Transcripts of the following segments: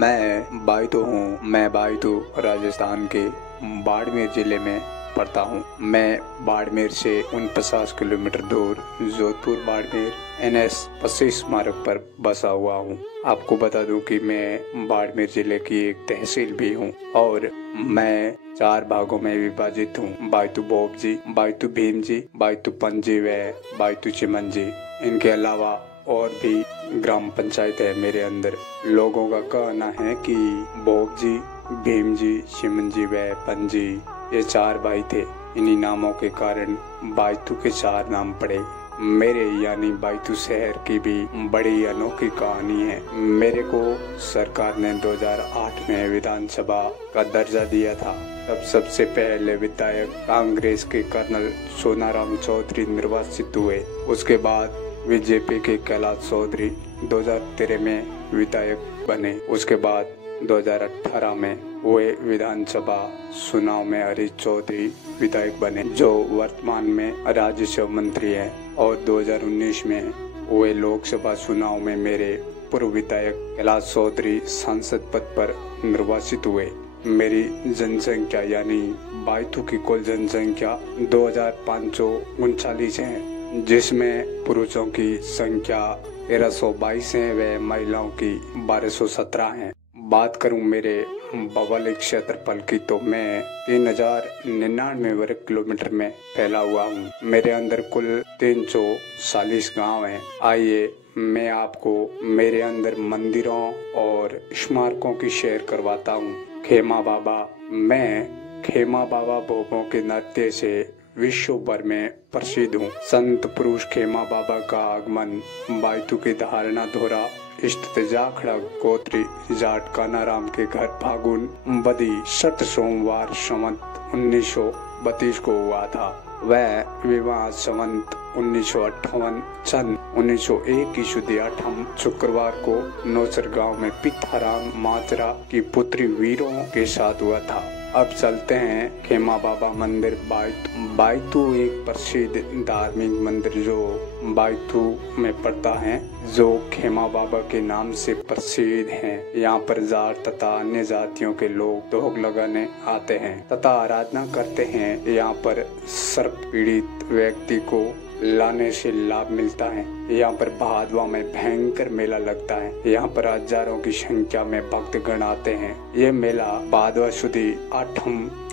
मैं बायतू हूँ। मैं बायतू राजस्थान के बाड़मेर जिले में पड़ता हूँ। मैं बाड़मेर से 49 किलोमीटर दूर जोधपुर बाड़मेर NH 25 मार्ग पर बसा हुआ हूँ। आपको बता दूं कि मैं बाड़मेर जिले की एक तहसील भी हूँ और मैं 4 भागों में विभाजित हूँ। बायतू बोप जी, बायतू भीम जी, बायतू पंजी व बायतू चिमन जी। इनके अलावा और भी ग्राम पंचायत है मेरे अंदर। लोगों का कहना है कि बोप जी, भीम जी, चिमन जी व पंजी ये 4 भाई थे। इन्हीं नामों के कारण बायतू के 4 नाम पड़े। मेरे यानी बायतू शहर की भी बड़ी अनोखी कहानी है। मेरे को सरकार ने 2008 में विधानसभा का दर्जा दिया था। तब सबसे पहले विधायक कांग्रेस के कर्नल सोनाराम चौधरी निर्वाचित हुए। उसके बाद बीजेपी के कैलाश चौधरी 2013 में विधायक बने। उसके बाद 2018 में हुए विधानसभा चुनाव में हरीश चौधरी विधायक बने, जो वर्तमान में राज्यसभा मंत्री हैं। और 2019 में हुए लोकसभा चुनाव में मेरे पूर्व विधायक कैलाश चौधरी सांसद पद पर निर्वाचित हुए। मेरी जनसंख्या यानी बायतू की कुल जनसंख्या 2539 है, जिसमें पुरुषों की संख्या 1322 है व महिलाओं की 1217 है। बात करूं मेरे भौगोलिक क्षेत्रफल की तो मैं 3099 वर्ग किलोमीटर में फैला हुआ हूँ। मेरे अंदर कुल 340 गांव हैं। आइए मैं आपको मेरे अंदर मंदिरों और स्मारकों की सैर करवाता हूँ। खेमा बाबा। मैं खेमा बाबा भोपों के नृत्य से विश्व भर में प्रसिद्ध हूँ। संत पुरुष खेमा बाबा का आगमन बायतू के धारणा धोरा स्थित जाखड़ा गोत्री जाट कानाराम के घर फागुन बदी सत सोमवार संवत 1932 को हुआ था। वह विवाह संवत 1958 सन 1901 की शुद्ध 8 शुक्रवार को नौसर गांव में पिथाराम माजरा की पुत्री वीरों के साथ हुआ था। अब चलते हैं खेमा बाबा मंदिर बायतू। बायतू एक प्रसिद्ध धार्मिक मंदिर जो बायतू में पड़ता है, जो खेमा बाबा के नाम से प्रसिद्ध है। यहाँ पर जाट तथा अन्य जातियों के लोग धोख लगाने आते हैं तथा आराधना करते हैं। यहाँ पर सर्प पीड़ित व्यक्ति को लाने से लाभ मिलता है। यहाँ पर भादवा में भयंकर मेला लगता है। यहाँ पर हजारों की संख्या में भक्तगण आते हैं। ये मेला भादवा सुदी 8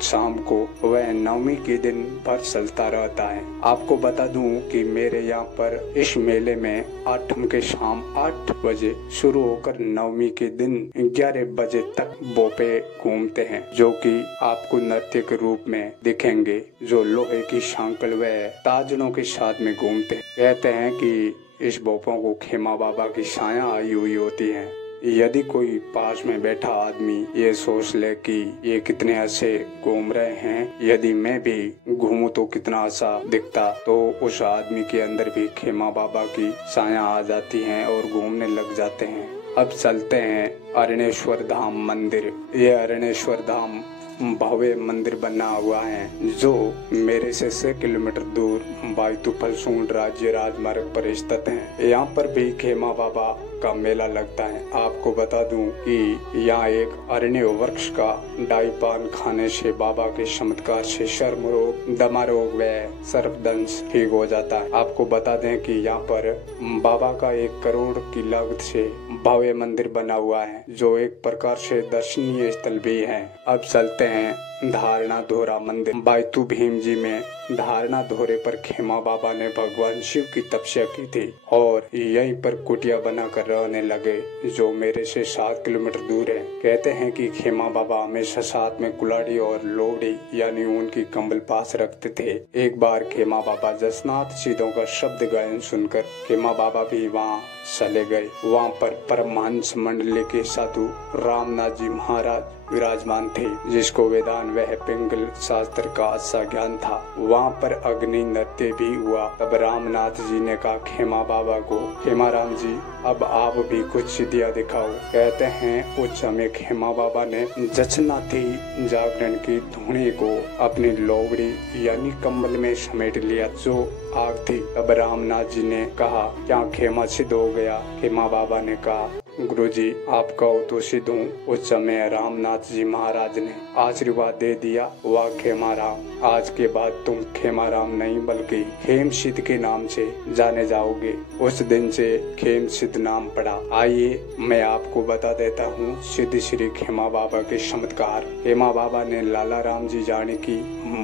शाम को वह 9वीं के दिन भर चलता रहता है। आपको बता दूं कि मेरे यहाँ पर इस मेले में 8 के शाम 8 बजे शुरू होकर 9वीं के दिन 11 बजे तक बोपे घूमते हैं, जो कि आपको नृत्य के रूप में दिखेंगे, जो लोहे की सांकल व ताजनों के साथ में घूमते हैं। कहते हैं कि इस बोपों को खेमा बाबा की छाया आई हुई होती है। यदि कोई पास में बैठा आदमी ये सोच ले कि ये कितने अच्छे घूम रहे हैं, यदि मैं भी घूमूं तो कितना अच्छा दिखता, तो उस आदमी के अंदर भी खेमा बाबा की छाया आ जाती है और घूमने लग जाते हैं। अब चलते हैं अरणेश्वर धाम मंदिर। ये अरणेश्वर धाम भव्य मंदिर बना हुआ है, जो मेरे से 6 किलोमीटर दूर बायतू फलसूंड राज्य राजमार्ग पर स्थित है। यहाँ पर भी खेमा बाबा का मेला लगता है। आपको बता दूं कि यहाँ एक अरण्य वृक्ष का डाईपान खाने से बाबा के चमत्कार से चर्म रोग, दमा रोग व सर्पदंश ठीक हो जाता है। आपको बता दें कि यहाँ पर बाबा का 1 करोड़ की लागत से भव्य मंदिर बना हुआ है, जो एक प्रकार से दर्शनीय स्थल भी है। अब चलते हैं धारणा धोरा मंदिर। बायतू भीम जी में धारणा धोरे पर खेमा बाबा ने भगवान शिव की तपस्या की थी और यहीं पर कुटिया बनाकर रहने लगे, जो मेरे से 7 किलोमीटर दूर है। कहते हैं कि खेमा बाबा हमेशा साथ में कुलाड़ी और लोड़ी यानी उनकी कंबल पास रखते थे। एक बार खेमा बाबा जसनाथ सिद्धों का शब्द गायन सुनकर खेमा बाबा भी वहाँ चले गए। वहाँ पर परमहंस मंडली के साधु रामनाथ जी महाराज विराजमान थे, जिसको वेदांत वह पिंगल शास्त्र का अच्छा ज्ञान था। वहाँ पर अग्नि नृत्य भी हुआ। तब रामनाथ जी ने कहा खेमा बाबा को, खेमा राम जी अब आप भी कुछ सिद्धियाँ दिखाओ। कहते हैं उस समय खेमा बाबा ने जचनाथी जागरण की धुनी को अपनी लोबड़ी यानी कंबल में समेट लिया, जो आग थी। तब रामनाथ जी ने कहा क्या खेमा सिद्ध हो गया? खेमा बाबा ने कहा गुरुजी, आपका उतोषित हूँ। उस समय रामनाथ जी महाराज ने आशीर्वाद दे दिया, वाह खेमाराम, आज के बाद तुम खेमाराम नहीं बल्कि खेमसिद्ध के नाम से जाने जाओगे। उस दिन से खेमसिद्ध नाम पड़ा। आइए मैं आपको बता देता हूँ सिद्ध श्री खेमा बाबा के चमत्कार। खेमा बाबा ने लाला राम जी जाने की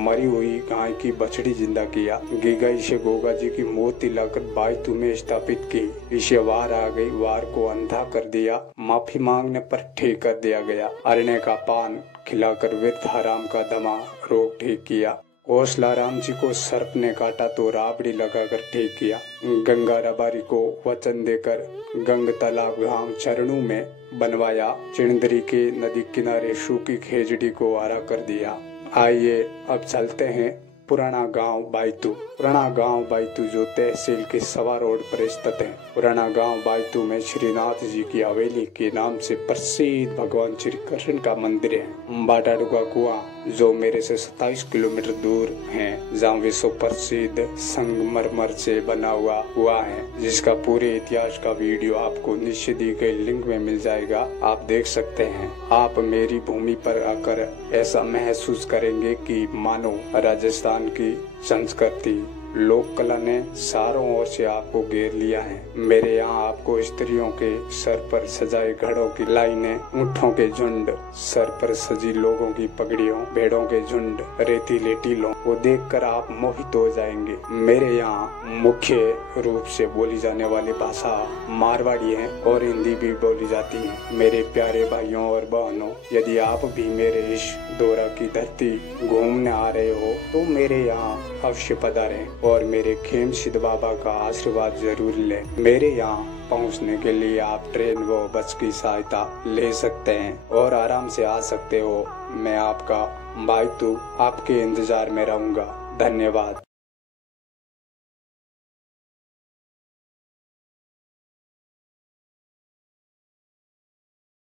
मरी हुई गाय की बछड़ी जिंदा किया। गीगाई से गोगा जी की मूर्ति लाकर बायतू में स्थापित की। इसे वार आ गई, वार को अंधा कर दिया। माफी मांगने पर ठीक कर दिया गया। अरण्य का पान खिलाकर वृद्धाराम का दमा रोग ठीक किया। कौशलाराम जी को सर्प ने काटा तो राबड़ी लगाकर ठीक किया। गंगा रबारी को वचन देकर गंग तालाब गांव चरणों में बनवाया। चिंदरी के नदी किनारे सूखी खेजड़ी को हरा कर दिया। आइए अब चलते हैं पुराना गांव बायतू। पुराना गांव बायतू जो तहसील के सवा रोड पर स्थित है। पुराना गांव बायतू में श्रीनाथ जी की हवेली के नाम से प्रसिद्ध भगवान श्री कृष्ण का मंदिर है। बाटाडू का कुआं जो मेरे से 27 किलोमीटर दूर है, जहाँ विश्व प्रसिद्ध संगमरमर से बना हुआ है, जिसका पूरे इतिहास का वीडियो आपको नीचे दी गई लिंक में मिल जाएगा, आप देख सकते हैं। आप मेरी भूमि पर आकर ऐसा महसूस करेंगे कि मानो राजस्थान की संस्कृति लोक कला ने चारों ओर से आपको घेर लिया है। मेरे यहाँ आपको स्त्रियों के सर पर सजाए घड़ों की लाइनें, ऊँटों के झुंड, सर पर सजी लोगों की पगड़ियों, भेड़ों के झुंड, रेतीले टीलों को देखकर आप मोहित हो जाएंगे। मेरे यहाँ मुख्य रूप से बोली जाने वाली भाषा मारवाड़ी है और हिंदी भी बोली जाती है। मेरे प्यारे भाइयों और बहनों, यदि आप भी मेरे इस दौरा की धरती घूमने आ रहे हो तो मेरे यहाँ अवश्य पधारें और मेरे खेमसिद्ध बाबा का आशीर्वाद जरूर लें। मेरे यहाँ पहुँचने के लिए आप ट्रेन व बस की सहायता ले सकते हैं और आराम से आ सकते हो। मैं आपका बायतू आपके इंतजार में रहूंगा। धन्यवाद।